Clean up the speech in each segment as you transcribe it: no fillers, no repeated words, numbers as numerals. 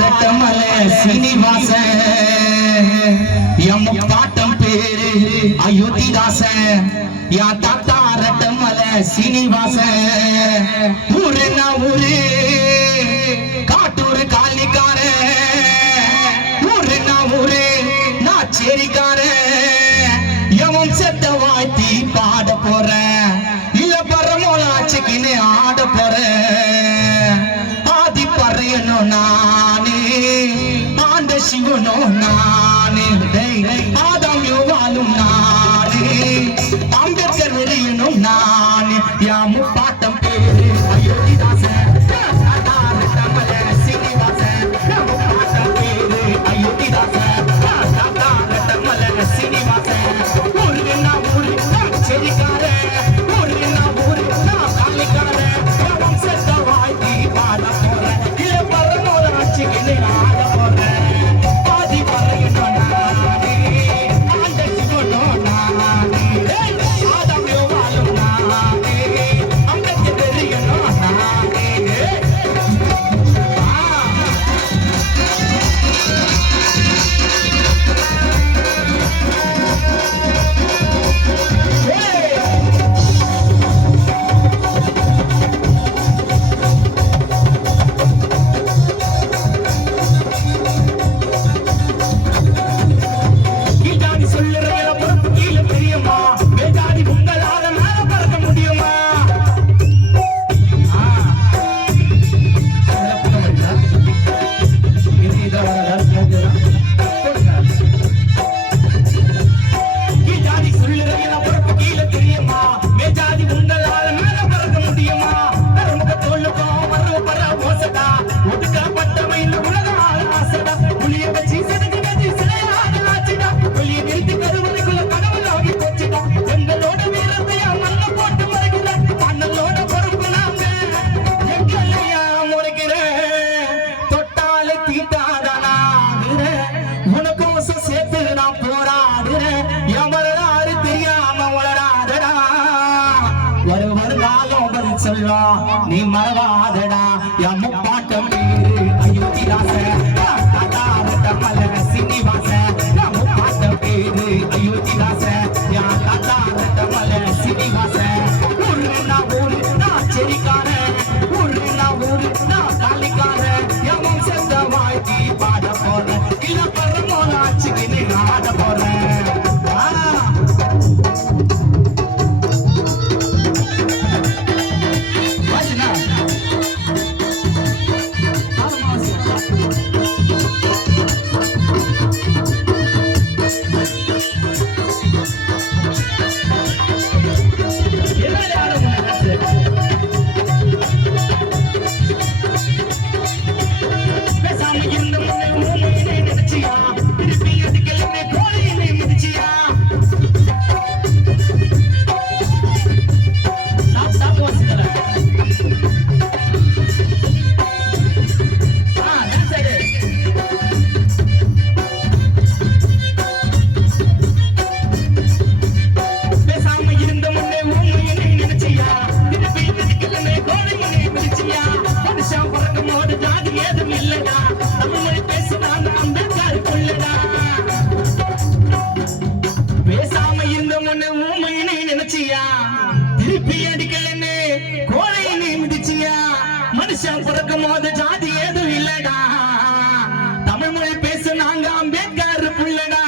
Rettamalai Srinivasan M bottom பேரு அயோத்திதாசன் என் தாத்தா ரட்டமலை சீனிவாசன் ஊருன்னா ஊரு காட்டூர் காலிக்காரன் ஊருன்னா ஊரு நாச்சேரிக்காரன் எவன் செத்த வாழ்த்தி பாட போறேன் இல்ல பரமோலாச்சிக்கின்னு ஆட போறேன் ஆதி பறையனும் நானே ஆண்ட சிவனும் நானே ஆதாம் யோவாலும் நானே அம்பேத்கர் வெளியனும் நானே யாம் பாட்டம் பேரு அயோத்திதாசன் சீனிவாசன் பாட்டம் பேரு அயோத்திதாசன் சீனிவாசன் ஊருன்னா ஊரு செடிக்காரன் ஊருன்னா ஊரு நான் காலிக்காரன் செத்த வாழ்த்தி பாட போறேன் இல்ல பரமோலாச்சிக்கின்னு ஆட போறேன் பாதி பறையணும் நானே ஆண்ட சிவனும் நானே ஆதாம் யோவாலும் நானே அம்பேத்கர் வெளியனும் நானே நீ மறவாதடா எம் பாட்டம் பேரு அயோத்திதாசன் சீனிவாசன் பாட்டம் பேரு அயோத்திதாசன் சீனிவாசன் ஊருன்னா ஊரு நான் செடிக்காரன் ஊருன்னா ஊரு நான் காலிக்காரன் எவன் செத்த வாழ்த்தி பாட போறேன் இல்ல பரமோலாச்சிக்கின்னு ஆட போறேன் மனுஷன் பிறக்கும் போது ஜாதி ஏதும் இல்லடா தமிழ் மொழி பேச நாங்க அம்பேத்கர் புள்ளடா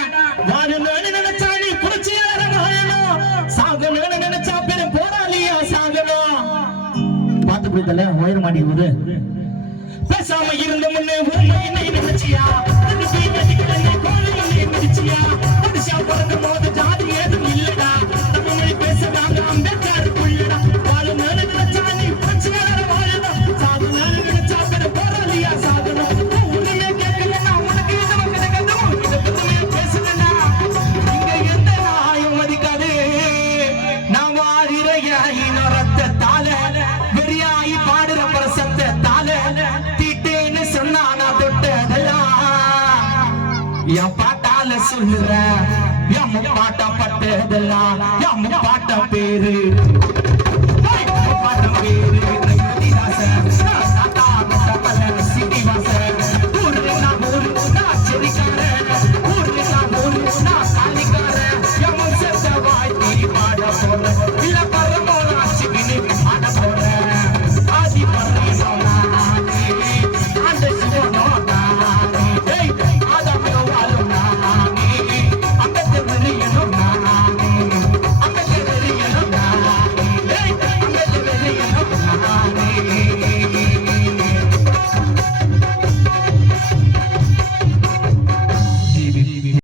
வாழணும்னு நினைச்சா நீ புரட்சியாளர் வாழணும் சாகணும்னு நினைச்சா பெரும் போராளியா சாகணும் பார்த்து போய்தல உயர மாட்டேங்குது பேசாம இருந்த முன்னே உண்மையினை நினைச்சியா மனுஷன் பிறக்கும் போது ஜாதி ஏதும் இல்லடா தமிழ் மொழி பேச நாங்க அம்பேத்கர் புள்ளடா வாழணும்னு நினைச்சா நீ புரட்சியாளர் என் பாட்டால சொல்லுற என் பாட்டா பட்டதெல்லாம் என் பாட்டா